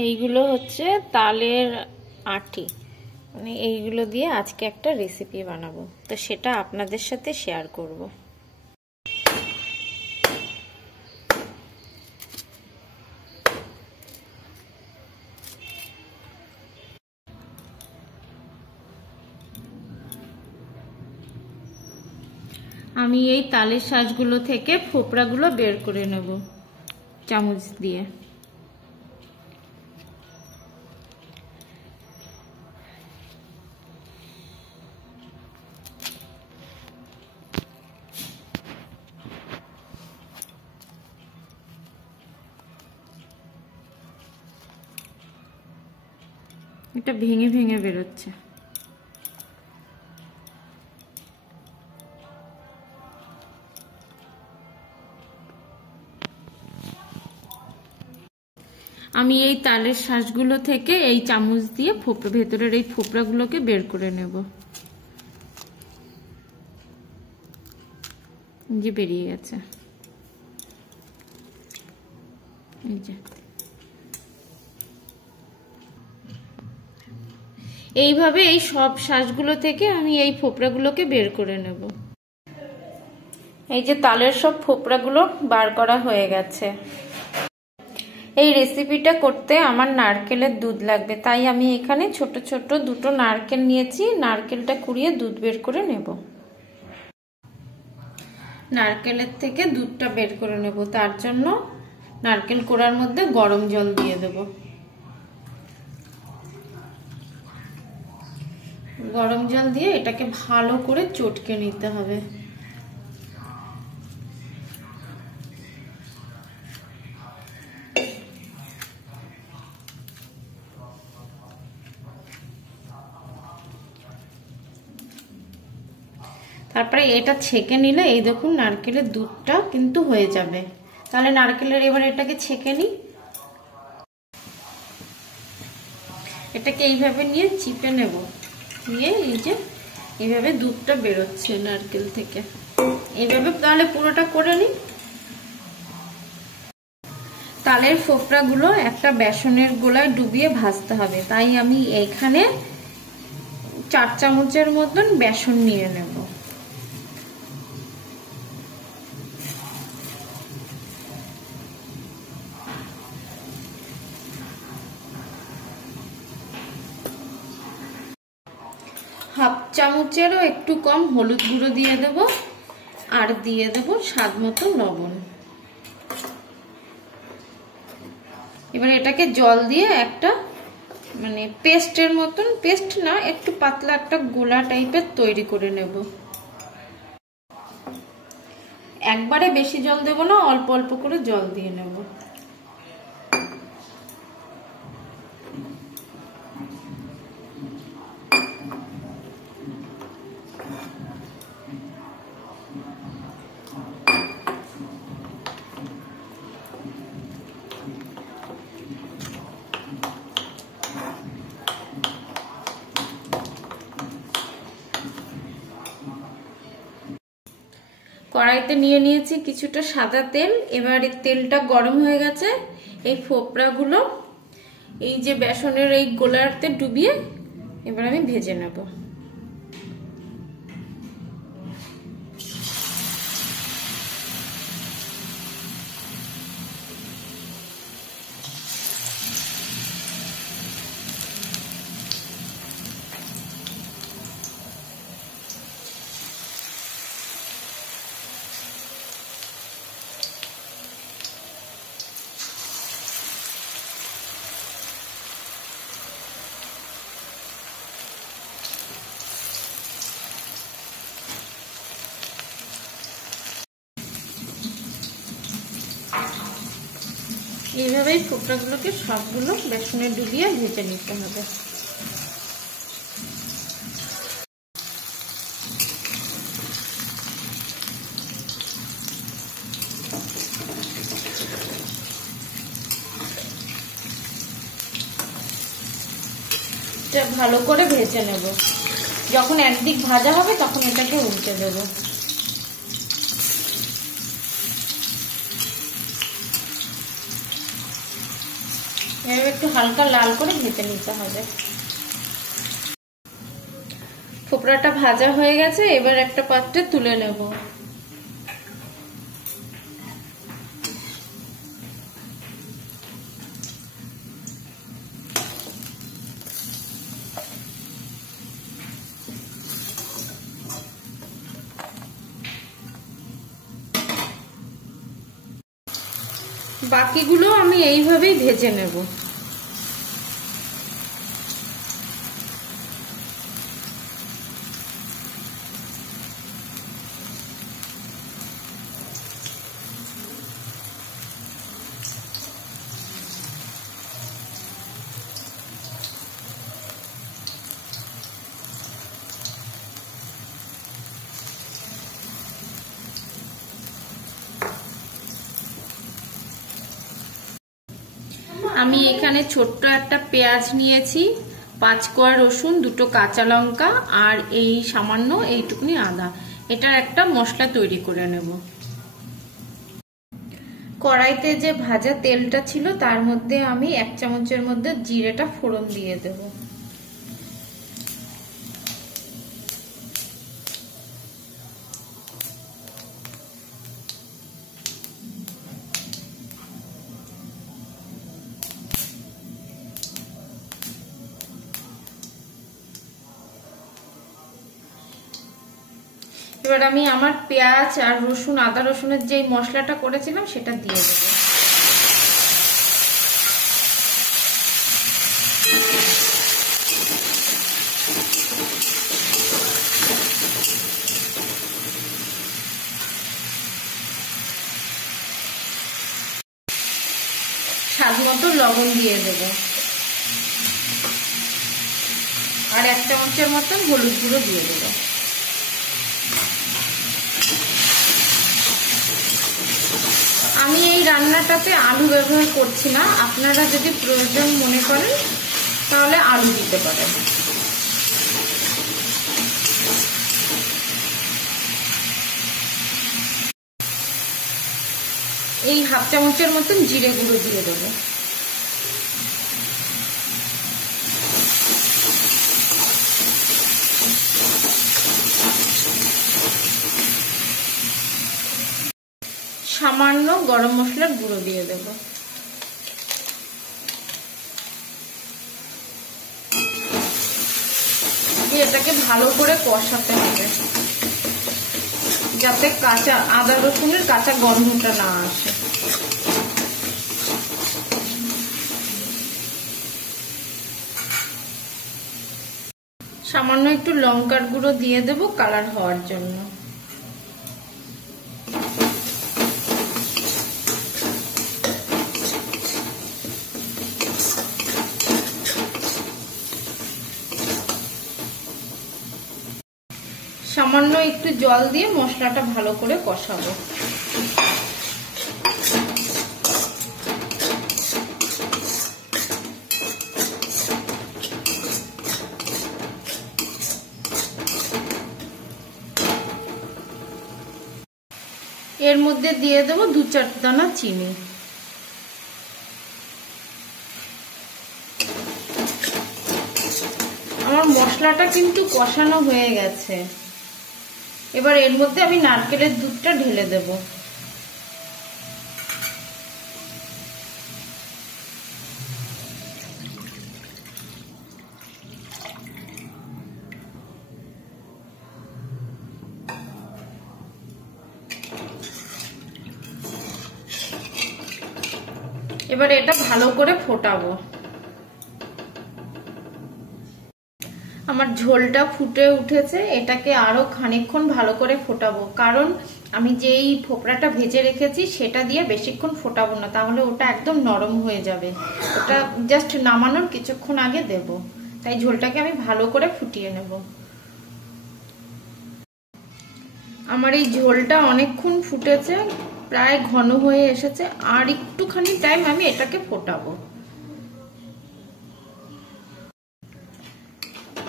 এইগুলো হচ্ছে তালের আটি, মানে এইগুলো দিয়ে আজকে একটা রেসিপি বানাবো, তো সেটা আপনাদের সাথে শেয়ার করব। আমি এই তালের শাঁসগুলো থেকে ফোপড়াগুলো বের করে নেব চামচ দিয়ে। এটা ভেঙে ভেঙে বেরোচ্ছে। আমি এই তালের শাঁসগুলো থেকে এই চামচ দিয়ে ভেতরের এই ফোপড়াগুলোকে বের করে নেব। যে বেরিয়ে গেছে, এই যে এইভাবে এই সব শাঁসগুলো থেকে আমি এই ফোপড়াগুলোকে বের করে নেব। এই যে তালের সব ফোপড়াগুলো বার করা হয়ে গেছে। এই রেসিপিটা করতে আমার নারকেলের দুধ লাগবে, তাই আমি এখানে ছোট ছোট দুটো নারকেল নিয়েছি। নারকেলটা কুড়িয়ে দুধ বের করে নেব। নারকেলের থেকে দুধটা বের করে নেব, তার জন্য নারকেল কোড়ার মধ্যে গরম জল দিয়ে দেব। গরম জল দিয়ে এটাকে ভালো করে চটকে নিতে হবে। তারপরে এটা ছেঁকে নিলে এই দেখুন নারকেলের দুধটা কিন্তু হয়ে যাবে। তাহলে নারকেলের এবার এটাকে ছেঁকে নিই। এটাকে এইভাবে নিয়ে চিপে নেব, নিয়ে এই যে এইভাবে দুধটা বেরোচ্ছে নারকেল থেকে, এইভাবে তাহলে পুরোটা করে নিই। তালের ফোপড়াগুলো একটা বেসনের গোলায় ডুবিয়ে ভাজতে হবে, তাই আমি এখানে 4 চামচের মতন বেসন নিয়ে নেব। হাফ চামচেরও একটু কম হলুদ গুঁড়ো দিয়ে দেব, আর দিয়ে দেব স্বাদ মতো লবণ। এবার এটাকে জল দিয়ে একটা মানে পেস্টের মতন, পেস্ট না একটু পাতলা একটা গোলা টাইপের তৈরি করে নেব। একবারে বেশি জল দেব না, অল্প অল্প করে জল দিয়ে নেব। কড়াইতে নিয়ে নিয়েছি কিছুটা সাদা তেল। এবার এই তেলটা গরম হয়ে গেছে। এই ফোপড়াগুলো এই যে বেসনের এই গোলাতে ডুবিয়ে এবার আমি ভেজে নেব। এইভাবেই ফোপড়াগুলোকে সবগুলো বেসনে ডুবিয়ে ভেজে নিতে হবে। এটা ভালো করে ভেজে নেব। যখন একদিক ভাজা হবে তখন এটাকে উল্টে দেব। এবার একটু হালকা লাল করে ভেজে নিতে হবে। ফোপড়াটা ভাজা হয়ে গেছে, এবার একটা পাত্রে তুলে নেব। বাকিগুলো আমি এইভাবেই ভেজে নেব। আমি এখানে ছোট্ট একটা পেঁয়াজ নিয়েছি, 5 কোয়া রসুন, 2টো কাঁচা লঙ্কা আর এই সামান্য এইটুকুনি আদা। এটার একটা মশলা তৈরি করে নেব। কড়াইতে যে ভাজা তেলটা ছিল তার মধ্যে আমি 1 চামচের মধ্যে জিরেটা ফোড়ন দিয়ে দেব। এবার আমি আমার পেঁয়াজ আর রসুন, আদা রসুনের যে মশলাটা করেছিলাম সেটা দিয়ে দেবো। স্বাদ মতো লবণ দিয়ে দেবো আর 1 চামচের মতন হলুদ গুঁড়ো দিয়ে দেবো। আমি এই রান্নাটাতে আলু ব্যবহার করছি না, আপনারা যদি প্রয়োজন মনে করেন তাহলে আলু দিতে পারেন। এই 1/2 চামচের মতন জিরে গুঁড়ো দিয়ে দেবো। সামান্য গরম মশলার গুঁড়ো দিয়ে দেব। এটাকে ভালো করে কষাতে হবে যাতে কাঁচা আদা রসুনের কাঁচা গন্ধটা না আসে। সামান্য একটু লঙ্কার গুঁড়ো দিয়ে দেব কালার হওয়ার জন্য। সামান্য একটু জল দিয়ে মশলাটা ভালো করে কষাবো। এর মধ্যে দিয়ে দেবো 2-4 দানা চিনি। আমার মশলাটা কিন্তু কষানো হয়ে গেছে। এবার এর মধ্যে আমি নারকেলের দুধটা ঢেলে দেব। এবার এটা ভালো করে ফোটাবো। আমার ঝোলটা ফুটে উঠেছে, এটাকে আরো খানিকক্ষণ ভালো করে ফোটাবো, কারণ আমি যেই ফোপড়াটা ভেজে রেখেছি সেটা দিয়ে বেশিক্ষণ ফোটাবো না, তাহলে ওটা একদম নরম হয়ে যাবে। ওটা জাস্ট নামানোর কিছুক্ষণ আগে দেব, তাই ঝোলটাকে আমি ভালো করে ফুটিয়ে নেব। আমার এই ঝোলটা অনেকক্ষণ ফুটেছে, প্রায় ঘন হয়ে এসেছে, আর একটুখানি টাইম আমি এটাকে ফোটাবো।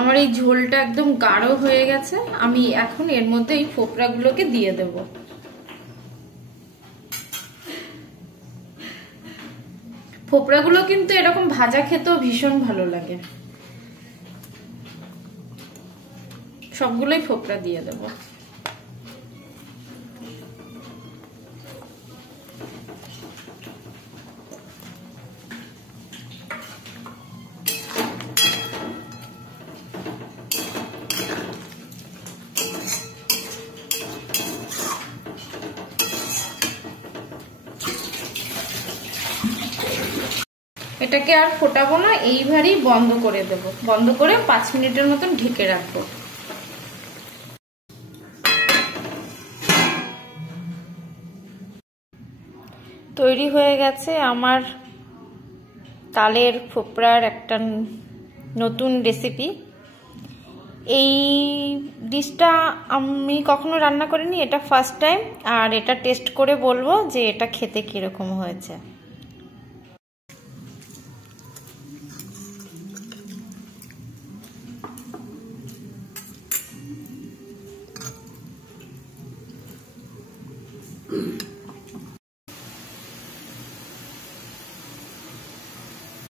আমার এই ঝোলটা একদম গাঢ় হয়ে গেছে, আমি এখন এর মধ্যে এই ফোপড়াগুলোকে দিয়ে দেব। ফোপড়াগুলো কিন্তু এরকম ভাজা খেতেও ভীষণ ভালো লাগে। সবগুলোই ফোপড়া দিয়ে দেবো। এটাকে আর ফোটাবো না, এইভাবেই বন্ধ করে দেব। বন্ধ করে 5 মিনিটের মতন ঢেকে রাখবো। তৈরি হয়ে গেছে আমার তালের ফোপড়ার একটা নতুন রেসিপি। এই ডিশটা আমি কখনো রান্না করিনি, এটা ফার্স্ট টাইম। আর এটা টেস্ট করে বলবো যে এটা খেতে কিরকম হয়েছে।